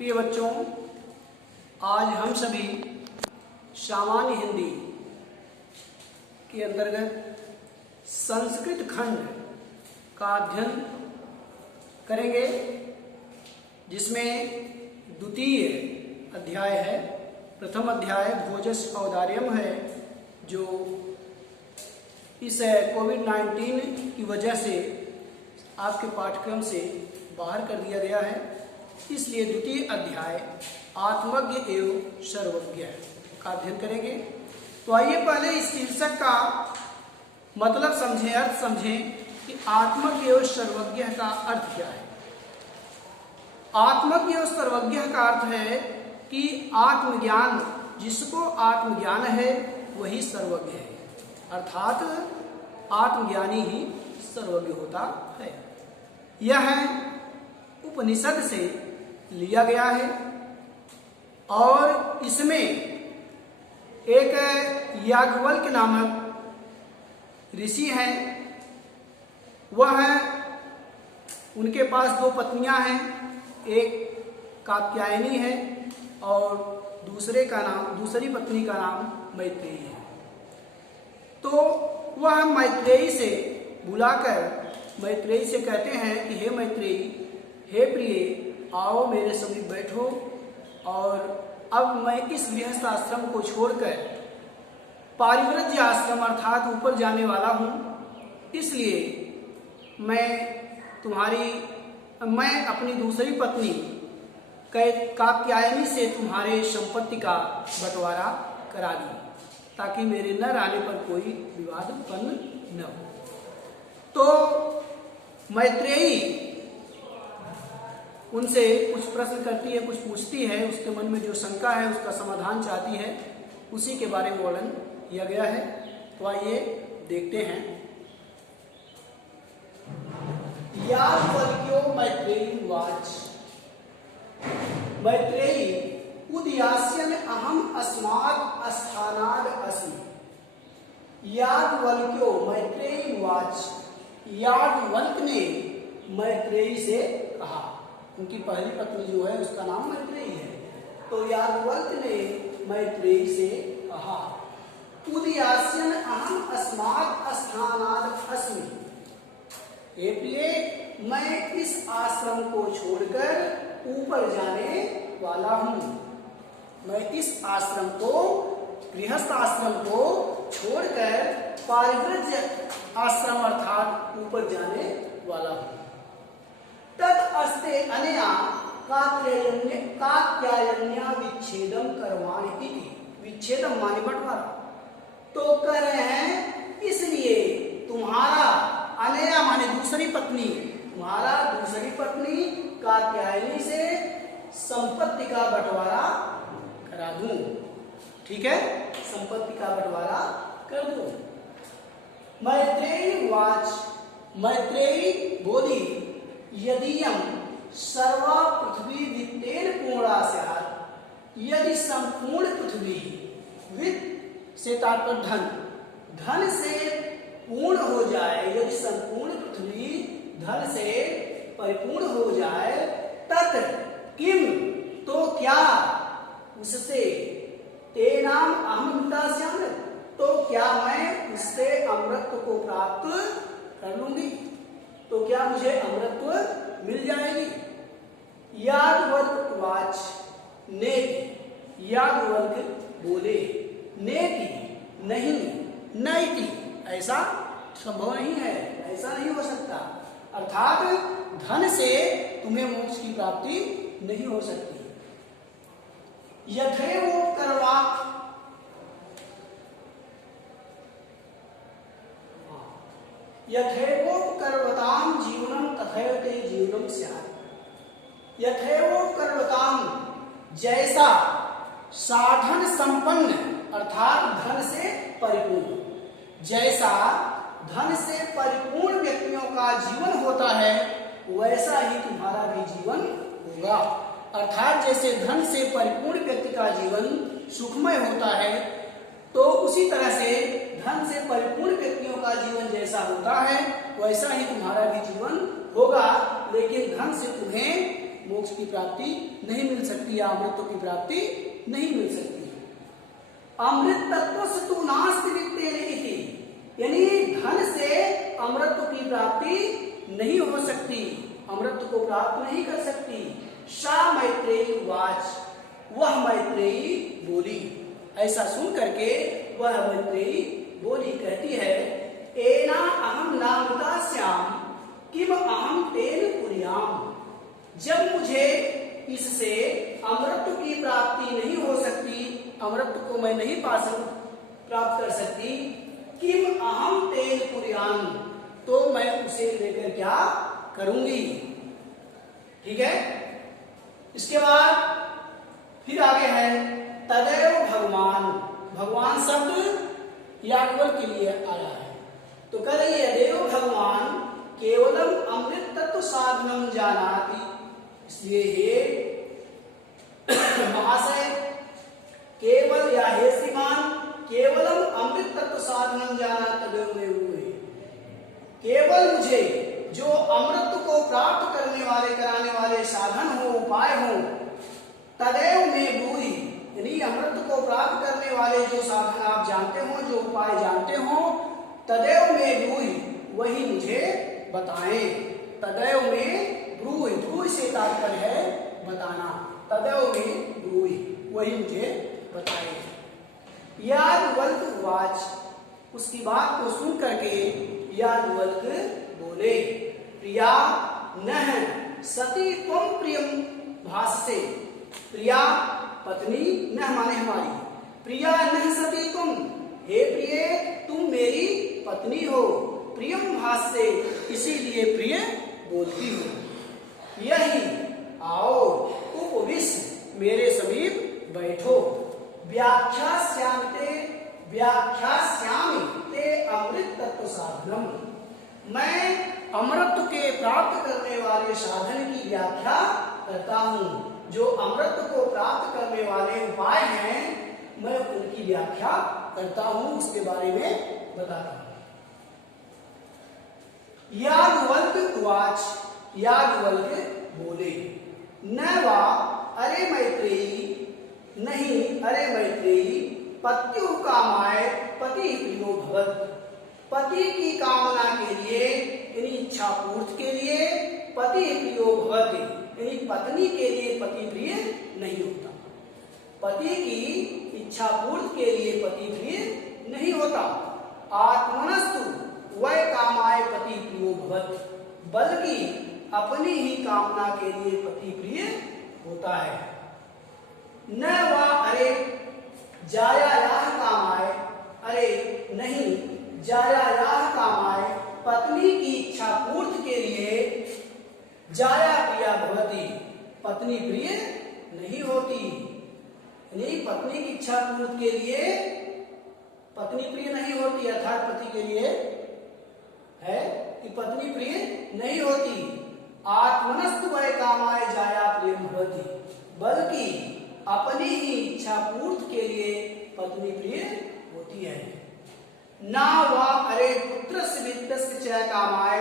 प्रिय बच्चों, आज हम सभी सामान्य हिंदी के अंतर्गत संस्कृत खंड का अध्ययन करेंगे, जिसमें द्वितीय अध्याय है। प्रथम अध्याय भोजस औदार्यम है, जो इस कोविड-19 की वजह से आपके पाठ्यक्रम से बाहर कर दिया गया है। इसलिए द्वितीय अध्याय आत्मज्ञ एवं सर्वज्ञ का अध्ययन करेंगे। तो आइए पहले इस शीर्षक का मतलब समझें, अर्थ समझें कि आत्मज्ञ एवं सर्वज्ञ का अर्थ क्या है। आत्मज्ञ एवं सर्वज्ञ का अर्थ है कि आत्मज्ञान, जिसको आत्मज्ञान है वही सर्वज्ञ है, अर्थात आत्मज्ञानी ही सर्वज्ञ होता है। यह उपनिषद से लिया गया है और इसमें एक याज्ञवल्क्य नामक ऋषि हैं। वह उनके पास दो पत्नियां हैं, एक कात्यायनी है और दूसरी पत्नी का नाम मैत्रेयी है। तो वह मैत्रेयी से बुलाकर मैत्रेयी से कहते हैं कि हे मैत्रेयी, हे प्रिय, आओ मेरे समीप बैठो, और अब मैं इस गृहस्थ आश्रम को छोड़कर पारिव्रज्य आश्रम अर्थात ऊपर जाने वाला हूँ। इसलिए मैं अपनी दूसरी पत्नी कात्यायनी से तुम्हारे संपत्ति का बंटवारा करा दूं, ताकि मेरे न रहने पर कोई विवाद उत्पन्न न हो। तो मैत्रेयी उनसे कुछ प्रश्न करती है, कुछ पूछती है, उसके मन में जो शंका है उसका समाधान चाहती है, उसी के बारे में वर्णन किया गया है। तो आइए देखते हैं। याज्ञवल्क्यो मैत्रेयी उवाच, मैत्रेयी उदयास्यन अहम अस्मात् स्थानाद् अस्मि। याज्ञवल्क्यो मैत्रेयी उवाच, याज्ञवल्क्य ने मैत्रेयी से कहा। उनकी पहली पत्नी जो है उसका नाम मैत्रेयी है। तो याज्ञवल्क्य ने मैत्रेयी से कहा, उदयास्यन अहम अस्मात् स्थानाद् अस्मि। हे प्रिय, मैं इस आश्रम को छोड़कर ऊपर जाने वाला हूँ। मैं इस आश्रम को, गृहस्थ आश्रम को छोड़कर पारिव्रज्य आश्रम अर्थात ऊपर जाने वाला हूँ। तद अस्ते अनया कात्यायन्या विच्छेदम करवाणि इति। विच्छेदम माने बंटवारा। तो कह रहे हैं इसलिए तुम्हारा, अनया माने दूसरी पत्नी, तुम्हारा दूसरी पत्नी कात्यायनी से संपत्ति का बंटवारा करा दूं। ठीक है, संपत्ति का बंटवारा कर दूं। मैत्रेयी वाच, मैत्रेयी बोली, यदीयं सर्वा पृथ्वी वित्तेन पूर्णा स्यात्। यदि संपूर्ण पृथ्वी, वित्त से तात्पर्य धन, धन से पूर्ण हो जाए, यदि संपूर्ण पृथ्वी धन से परिपूर्ण हो जाए, तत् किम, तो क्या, उससे, तेनाम अमृतास्यामि, तो क्या मैं उससे अमृत को प्राप्त कर लूंगी, तो क्या मुझे अमृतत्व मिल जाएगी। याज्ञवल्क्य वाच, नेति, याज्ञवल्क्य बोले, नेति नहीं, नैति ऐसा संभव नहीं है, ऐसा नहीं हो सकता। अर्थात धन से तुम्हें मोक्ष की प्राप्ति नहीं हो सकती। यथैवोपकर्वतां जीवनं तथैव ते जीवनं स्यात्। यथैवोपकर्वतां, जैसा साधन संपन्न अर्थात धन से परिपूर्ण, जैसा धन से परिपूर्ण व्यक्तियों का जीवन होता है, वैसा ही तुम्हारा भी जीवन होगा। अर्थात जैसे धन से परिपूर्ण व्यक्ति का जीवन सुखमय होता है, तो उसी तरह से धन से परिपूर्ण व्यक्तियों का जीवन जैसा होता है, वैसा ही तुम्हारा भी जीवन होगा। लेकिन धन से तुम्हें मोक्ष की प्राप्ति नहीं मिल सकती या अमृत की प्राप्ति नहीं मिल सकती। अमृत तत्व से तू नास्ति वित्तेन इति, यानी धन से अमृत की प्राप्ति नहीं हो सकती, अमृत को प्राप्त नहीं कर सकती। सा मैत्रेयी उवाच, वह मैत्रेयी बोली। ऐसा सुन करके वह मैत्रेयी बोली, कहती है एना अहम नामृता श्याम किम अहम तेन कुर्याम, जब मुझे इससे अमृत की प्राप्ति नहीं हो सकती, अमृत को मैं नहीं प्राप्त कर सकती, किम अहम तेन कुर्याम, तो मैं उसे लेकर क्या करूंगी। ठीक है, इसके बाद फिर आगे है तदैव भगवान, भगवान शब्द याज्ञवल्क्य के लिए आया है, तो कह रही है देव भगवान केवलम अमृत तत्व साधनम जानाति, इसलिए हे महाशय केवल या हे श्रीमान केवलम अमृत तत्व साधनम जाना तदेव में हुए, केवल मुझे जो अमृत को प्राप्त करने वाले कराने वाले साधन हो उपाय हो, तदेव में भूई, यानी अमृत को प्राप्त करने वाले जो साधन आप जानते हो, जो उपाय जानते हो, तदेव में भूई, वही मुझे बताएं। तदैव में ब्रूहि, ब्रूहि से तात्पर्य है बताना, तदैव में ब्रूहि, वही मुझे बताएं। याज्ञवल्क्य उवाच, उसकी बात को सुन करके याज्ञवल्क्य बोले प्रिया नह सती त्वं प्रियम भाससे, प्रिया पत्नी, नह माने हमारी, प्रिया नह सती तुम, हे प्रिय तुम मेरी पत्नी हो, प्रियम भाससे इसीलिए प्रिय बोलती हो, यही आओ उपविश मेरे समीप बैठो, व्याख्यास्यामि ते अमृत तत्व साधनम, मैं अमृत के प्राप्त करने वाले साधन की व्याख्या करता हूँ, जो अमृत को प्राप्त करने वाले उपाय हैं मैं उनकी व्याख्या करता हूँ, उसके बारे में बताता हूँ। याज्ञवल्क्य उवाच, याज्ञवल्क्य बोले न वा अरे मैत्रेयी, नहीं अरे मैत्रेयी, पत्युः कामाय पति प्रियो भवत्, पति की कामना के लिए यानी इच्छा पूर्ति के लिए पति प्रियो भवति, यानी पत्नी के लिए पति प्रिय नहीं होता, पति की इच्छा पूर्ति के लिए पति प्रिय नहीं होता। आत्मनस्तु वै कामाय पति प्रियो भवति, बल्कि अपनी ही कामना के लिए पति प्रिय होता है। न वा अरे जायायाह कामाय, अरे नहीं जायायाह कामाय, पत्नी की इच्छा पूर्ति के लिए जाया प्रिया भवति, पत्नी प्रिय नहीं होती, नहीं पत्नी की इच्छा पूर्ति के लिए पत्नी प्रिय नहीं होती, अर्थात पति के लिए है कि पत्नी प्रिय नहीं होती। आत्मनस्तु वै कामाय जाया प्रिय भवति, बल्कि अपनी ही इच्छा पूर्ति के लिए पत्नी प्रिय होती है। ना वा अरे पुत्रस्य वित्तस्य च कामाय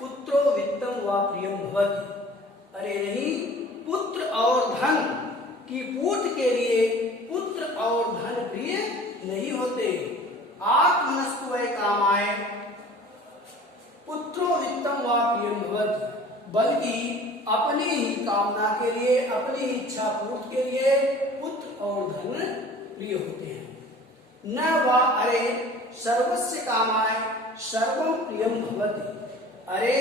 पुत्रो वित्तम वा प्रियम भवति, अरे नहीं पुत्र और धन की पूर्ति के लिए पुत्र और धन प्रिय नहीं होते। आत्मनस्तु वै कामाय पुत्रो वित्तम वा प्रियम भवति, बल्कि अपनी ही कामना के लिए अपनी ही इच्छा पूर्ति के लिए पुत्र और धन प्रिय होते हैं। न वा अरे सर्वस्य कामाय सर्वम प्रियम भवति, अरे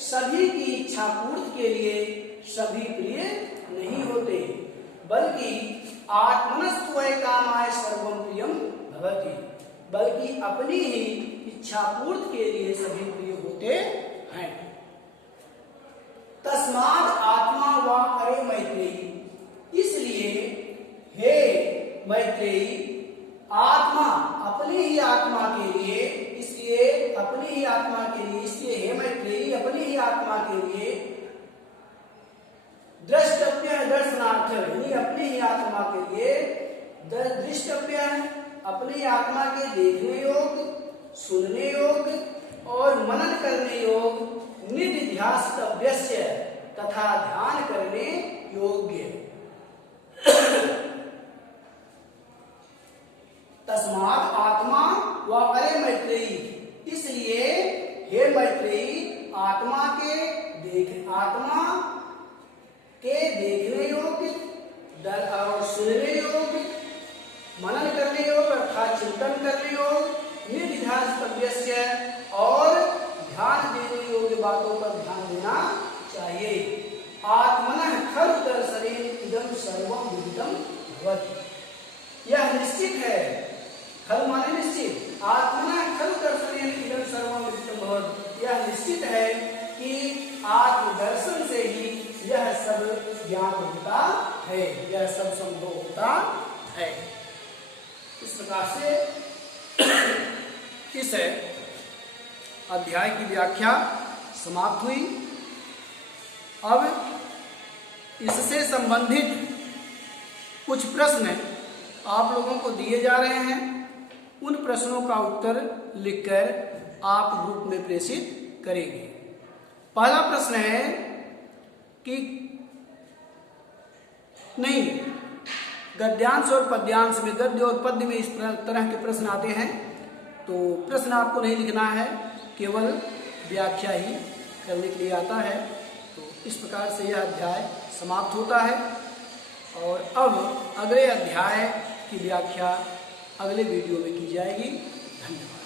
सभी की इच्छा पूर्ति के लिए सभी प्रिय नहीं होते, बल्कि आत्मनस्तु वै कामाय सर्वम प्रियम भवति, बल्कि अपनी ही इच्छा पूर्ति के लिए सभी प्रिय होते हैं। तस्माद आत्मा वा अरे मैत्रेयी, इसलिए हे मैत्रेयी आत्मा अपनी ही आत्मा के लिए, इसलिए अपनी ही आत्मा के लिए, इसलिए हे मैत्रेयी अपनी ही आत्मा के लिए द्रष्टव्य दर्शनार्थ, यानी अपनी ही आत्मा के लिए दृष्टव्य, अपनी आत्मा के देखने योग, सुनने योग और मनन करने योग निधिध्यास्तव्यस्य तथा ध्यान करने सर्वं विदितं भवति। यह निश्चित है, खलु माने निश्चित, आत्मना खलु दर्शनेन इदं सर्वं विदितं भवति। यह निश्चित है कि आत्मदर्शन से ही यह सब ज्ञात होता है, यह सब संभव होता है। इस प्रकार से इस अध्याय की व्याख्या समाप्त हुई। अब इससे संबंधित कुछ प्रश्न आप लोगों को दिए जा रहे हैं। उन प्रश्नों का उत्तर लिखकर आप ग्रुप में प्रेषित करेंगे। पहला प्रश्न है कि नहीं, गद्यांश और पद्यांश में, गद्य और पद्य में इस तरह के प्रश्न आते हैं, तो प्रश्न आपको नहीं लिखना है, केवल व्याख्या ही करने के लिए आता है। तो इस प्रकार से यह अध्याय समाप्त होता है और अब अगले अध्याय की व्याख्या अगले वीडियो में की जाएगी। धन्यवाद।